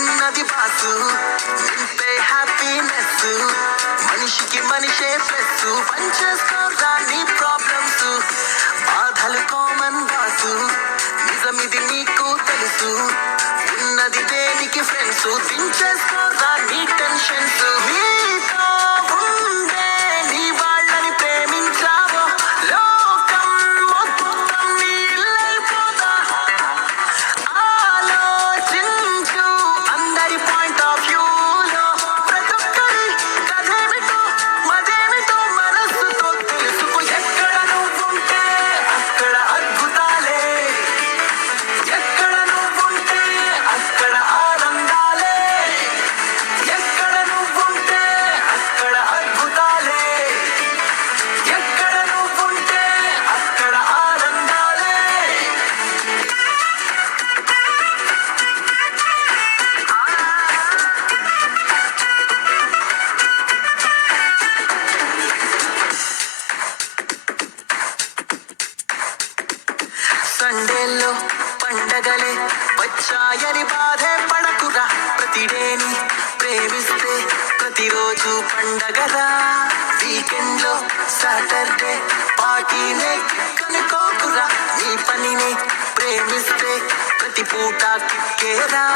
చిన్నది బాసు నింపే హ్యాపీనెస్ మనిషికి మనిషే ప్లస్ పంచేసుకోరా నీ ప్రాబ్లమ్స్ బాధలు కామన్ బాసు నిజమిది నీకు తెలుసు ఉన్నది దేనికి ఫ్రెండ్స్ దించేసుకోరా నీ టెన్షన్స్ నీతో ఉండే నీ వాళ్ళని ప్రేమించావో లోకం మొత్తం నీ ఇల్లైపోదా ఆలోచించు అందరి పాయింట్ ఆఫ్ వ్యూలో ప్రతొక్కరి కథేమిటో మదేమిటో మనస్సుతో తెలుసుకో ఎక్కడ నువ్వుంటే అక్కడ అద్భుతాలే ఎక్కడ నువ్వుంటే అక్కడ ఆనందాలే ఎక్కడ నువ్వుంటే అక్కడ అద్భుతాలే ఎక్కడ నువ్వుంటే అక్కడ ఆనందాలే సండేల్లో పండగలే వచ్చాయని బాధే పడకురా ప్రతిడేని ప్రేమిస్తే ప్రతిరోజు పండగరా వీకెండ్ లో సాటర్డే పార్టీనే కనుకోకురా నీ పనిని ప్రేమిస్తే ప్రతి పూట కిక్కేరా